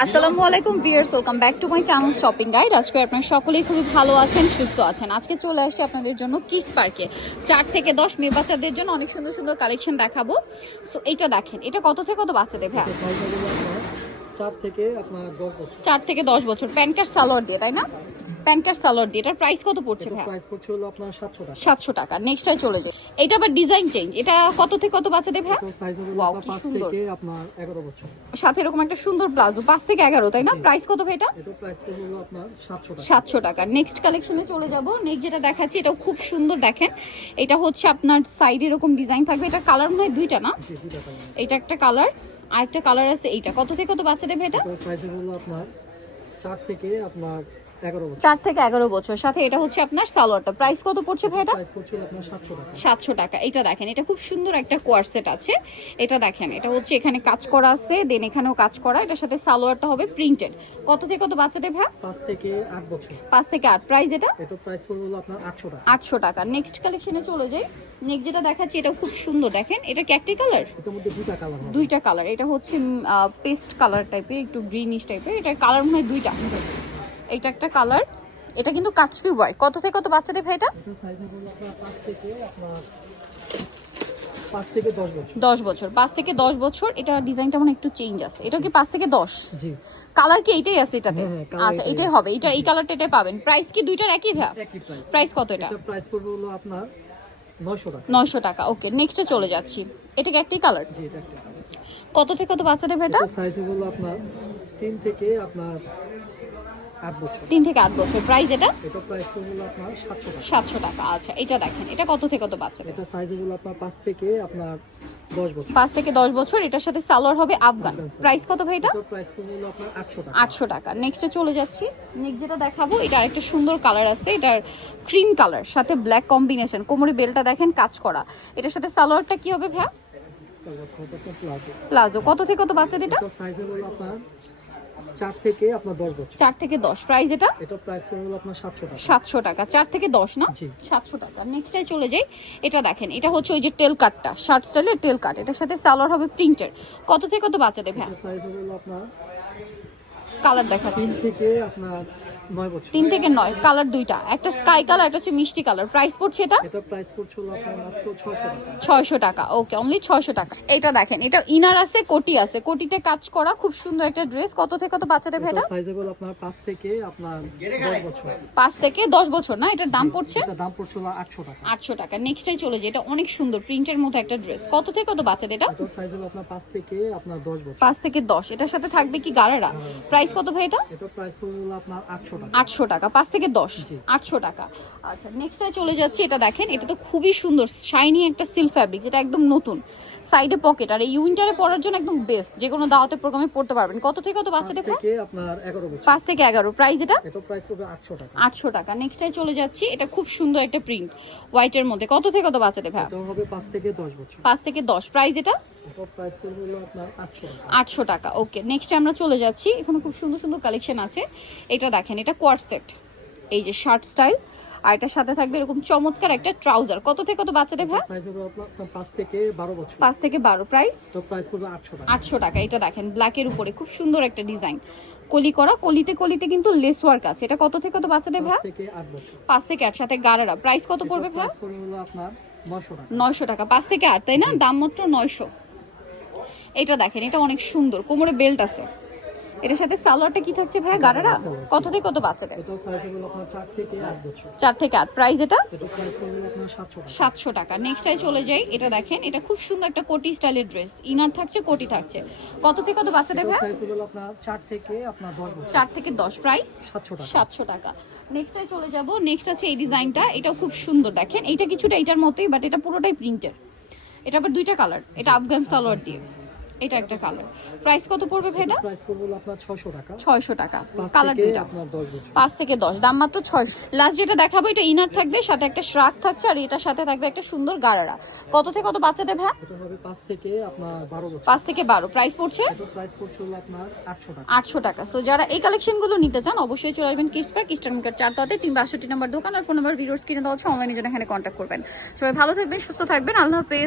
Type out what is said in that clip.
আসসালামু আলাইকুম viewers, welcome back to my channel shopping guide. আজকে আপনারা সকলেই খুবই ভালো আছেন, সুস্থ আছেন। আজকে চলে আসছি আপনাদের জন্য কিডস পার্কে 4 থেকে 10 মেয়ে বাচ্চাদের জন্য অনেক সুন্দর সুন্দর কালেকশন দেখাবো। সো এটা দেখেন, এটা কত থেকে কত বাচ্চাদের ভাই? 4 থেকে 10 বছর প্যান্ট কাট সালোয়ার দিয়ে, তাই না? প্যান্ট কাট সালোয়ার দিয়ে। এটার প্রাইস কত পড়ছে ভাই? প্রাইস পড়ছে হলো আপনার 700 টাকা। নেক্সট চলে যায়, এটা আবার ডিজাইন চেঞ্জ। এটা কত থেকে কত বাচ্চাদের ভাই? ওয়াও, কি সুন্দর। থেকে আপনার 11 বছর। সাথে এরকম একটা সুন্দর প্লাজো 5 থেকে 11, তাই না? প্রাইস কত ভাই এটা? এটা প্রাইস হলো আপনার 700 টাকা। নেক্সট কালেকশনে চলে যাব। নেক্সট যেটা দেখাচ্ছি এটাও খুব সুন্দর, দেখেন। এটা হচ্ছে আপনার সাইডে এরকম ডিজাইন থাকবে। এটা কালার মনে হয় দুইটা, না? এটা একটা কালার, আরেকটা কালার আছে। এইটা কত থেকে কত বাচ্চাদের ভাই? এটা সাইজ হলো আপনার 4 থেকে আপনার 11 বছর। 4 থেকে 11 বছর। সাথে এটা হচ্ছে আপনার সালোয়ারটা। প্রাইস কত পড়ছে ভাই এটা? প্রাইস পড়ছে আপনার 700 টাকা। 700 টাকা। এটা দেখেন, এটা খুব সুন্দর একটা কোয়ারসেট আছে। এটা দেখেন, এটা হচ্ছে এখানে কাজ করা আছে, দেন এখানেও কাজ করা। এটার সাথে সালোয়ারটা হবে প্রিন্টেড। কত থেকে কত বাচ্চাদের ভাই? 5 থেকে 8 বছর। 5 থেকে 8। প্রাইস এটা? এটা প্রাইস হলো আপনার 800 টাকা। 800 টাকা। নেক্সট কালেকশনে চলে যাই। নেক্সট যেটা দেখাচ্ছি এটাও খুব সুন্দর, দেখেন। এটা কি একটাই কালার? এটার মধ্যে দুইটা কালার হবে। দুইটা কালার। এটা হচ্ছে পেস্ট কালার টাইপের, একটু গ্রিনিশ টাইপের। এটা কালার মনে হয় দুইটা। এটা একটা কালার। এটা কিন্তু কাটছবি ওয়ার্ক। কত থেকে কত বাচ্চাদের ভাই এটা? এটা সাইজ হলো আপনার 5 থেকে আপনার 5 থেকে 10 বছর। 10 বছর। 5 থেকে 10 বছর। এটা ডিজাইনটা মনে একটু চেঞ্জ আছে। এটা কি 5 থেকে 10? জি। কালার কি এটাই আছে এটাতে? হ্যাঁ, কালার আচ্ছা, এটাই হবে। এটা এই কালারটা এটাই পাবেন। প্রাইস কি দুইটার একই ভাই? একই প্রাইস। প্রাইস কত এটা? এটা প্রাইস হলো আপনার 900 টাকা। 900 টাকা। ওকে, নেক্সটে চলে যাচ্ছি। এটা কি একটাই কালার? জি, এটা একটা কালার। কত থেকে কত বাচ্চাদের ভাই এটা? এটা সাইজ হলো আপনার 3 থেকে আপনার 8 বছর। 3 থেকে 8 বছর। প্রাইস এটা? এটা প্রাইস হলো আপনার 700 টাকা। 700 টাকা। আচ্ছা, এটা দেখেন, এটা কত থেকে কত বাচ্চাদের? এটা সাইজ হলো আপনার 5 থেকে আপনার 10 বছর। 5 থেকে 10 বছর। এটার সাথে সালোয়ার হবে আফগান। আফগান প্রাইস কত ভাই এটা? এটা প্রাইস হলো আপনার 800 টাকা। 800 টাকা। নেক্সটে চলে যাচ্ছি। নেক্সট যেটা দেখাবো, এটা আরেকটা সুন্দর কালার আছে। এটার ক্রিম কালার সাথে ব্ল্যাক কম্বিনেশন। কোমরে বেলটা দেখেন কাজ করা। এটার সাথে সালোয়ারটা কি হবে ভাই? প্লাজো। কত থেকে কত বাচ্চাদের এটা? এটা সাইজ হলো আপনার 4 থেকে আপনার 10 বছর। 4 থেকে 10। প্রাইস এটা? এটা প্রাইস হলো আপনার 700 টাকা। 700 টাকা। 4 থেকে 10, না? জি। 700 টাকা। নেক্সটে চলে যাই। এটা দেখেন, এটা হচ্ছে ওই যে টেল কাটটা, শার্ট স্টাইলের টেল কাট। এটার সাথে সালোয়ার হবে প্রিন্টের। কত থেকে কত বাচ্চাদের ভাই? এটা সাইজ হলো আপনার কালার দেখাচ্ছি। 3 থেকে আপনার 9 বছর। 3 থেকে 9। কালার দুইটা, একটা স্কাই কালার, একটা হচ্ছে মিষ্টি কালার। প্রাইস পড়ছে এটা? এটা প্রাইস হলো আপনার মাত্র 600 টাকা। 600 টাকা। ওকে, অনলি 600 টাকা। এটা দেখেন, এটা ইনার আছে, কোটি আছে। কোটিতে কাজ করা, খুব সুন্দর একটা ড্রেস। কত থেকে কত বাচ্চাদের ভাই এটা? এটা সাইজ হলো আপনার 5 থেকে আপনার 10 বছর। 5 থেকে 10 বছর, না? এটার দাম পড়ছে এটা দাম পড়ছে হলো 800 টাকা। 800 টাকা। নেক্সটটাই চলে যায়। এটা অনেক সুন্দর প্রিন্টের মতো একটা ড্রেস। কত থেকে কত বাচ্চাদের এটা? এটা সাইজ হলো আপনার 5 থেকে আপনার 10 বছর। 5 থেকে 10। এটার সাথে থাকবে কি গারারা? প্রাইস কত ভাই এটা? এটা প্রাইস হলো আপনার 800 টাকা। 800 টাকা। 5 থেকে 10। জি। 800 টাকা। আচ্ছা, নেক্সটে চলে যাচ্ছি। এটা দেখেন, এটা তো খুবই সুন্দর শাইনি একটা সিল্ক ফ্যাব্রিক, যেটা একদম নতুন। সাইডে পকেট, আর এই উইন্টারে পরার জন্য একদম বেস্ট। যে কোনো দাওয়াতে প্রোগ্রামে পড়তে পারবেন। কত থেকে কত বাচ্চাদের? 5 থেকে আপনার 11 বছর। 5 থেকে 11। প্রাইস এটা? এটা প্রাইস হবে 800 টাকা। 800 টাকা। নেক্সটে চলে যাচ্ছি। এটা খুব সুন্দর একটা প্রিন্ট হোয়াইটের মধ্যে। কত থেকে কত বাচ্চাদের ভাই? এটা হবে 5 থেকে 10 বছর। 5 থেকে 10। প্রাইস এটা? এটা প্রাইস হলো আপনার 800 টাকা। 800 টাকা। ওকে, নেক্সটে আমরা চলে যাচ্ছি। এখানে খুব সুন্দর সুন্দর কালেকশন আছে। এটা দেখেন, এটা কোয়ার্ড সেট, এই যে শার্ট স্টাইল, আর এটার সাথে থাকবে এরকম চমৎকার একটা ট্রাউজার। কত থেকে কত বাচ্চাদের ভাই? সাইজ হবে আপনার 5 থেকে 12 বছর। 5 থেকে 12। প্রাইস? তো প্রাইস হলো 800 টাকা। 800 টাকা। এটা দেখেন, ব্ল্যাকের উপরে খুব সুন্দর একটা ডিজাইন, কলি করা। কলিতে কলিতে কিন্তু লেস ওয়ার্ক আছে। এটা কত থেকে কত বাচ্চাদের ভাই? 5 থেকে 8 বছর। 5 থেকে 8 সাথে গারারা। প্রাইস কত পড়বে ভাই? প্রাইস হলো আপনার 900 টাকা। 900 টাকা। 5 থেকে 8, তাই না? দাম মাত্র 900। এটা দেখেন, এটা অনেক সুন্দর, কোমরে বেল্ট আছে। এটার সাথে সালোয়ারটা কি থাকছে ভাই? গারারা। কত থেকে কত বাচ্চাদের? এটা সাইজ হলো আপনার 4 থেকে 8 বছর। 4 থেকে 8। প্রাইস এটা? এটা প্রাইস হলো আপনার 700 টাকা। 700 টাকা। নেক্সটটাই চলে যাই। এটা দেখেন, এটা খুব সুন্দর একটা কোটি স্টাইলের ড্রেস। ইনার থাকছে, কোটি থাকছে। কত থেকে কত বাচ্চাদের ভাই? সাইজ হলো আপনার 4 থেকে আপনার 10 বছর। 4 থেকে 10। প্রাইস 700 টাকা। 700 টাকা। নেক্সটটাই চলে যাব। নেক্সট আছে এই ডিজাইনটা। এটাও খুব সুন্দর, দেখেন। এটা কিছুটা এটার মতোই, বাট এটা পুরোটাই প্রিন্টের। এটা আবার দুইটা কালার। এটা আফগান সালোয়ার দিয়ে, এটা একটা কালার। প্রাইস কত পড়বে ভাই এটা? প্রাইস হলো আপনার 600 টাকা। 600 টাকা। 5 কালার থেকে দুইটা। আপনার 10 বছর। 5 থেকে 10, দাম মাত্র 600। লাস্ট যেটা দেখাবো, এটা ইনার থাকবে, সাথে একটা শ্রাক থাকছে, আর এটার সাথে থাকবে একটা সুন্দর গারারা। কত থেকে কত বাচ্চাদের ভাই? এটা হবে 5 থেকে আপনার 12 বছর। 5 থেকে 12। প্রাইস পড়ছে এটা প্রাইস পড়ছে হলো আপনার 800 টাকা। 800 টাকা। সো যারা এই কালেকশনগুলো নিতে চান, অবশ্যই চলে আসবেন কিডস পার্ক, ইস্টার্ন মার্কেট 4 তলাতে 362 নম্বর দোকান। আর ফোন নাম্বার ভিডিওর স্ক্রিনে দেওয়া আছে, অনলাইনে জন্য এখানে কন্ট্যাক্ট করবেন। সবাই ভালো থাকবেন, সুস্থ থাকবেন। আল্লাহ হাফেজ।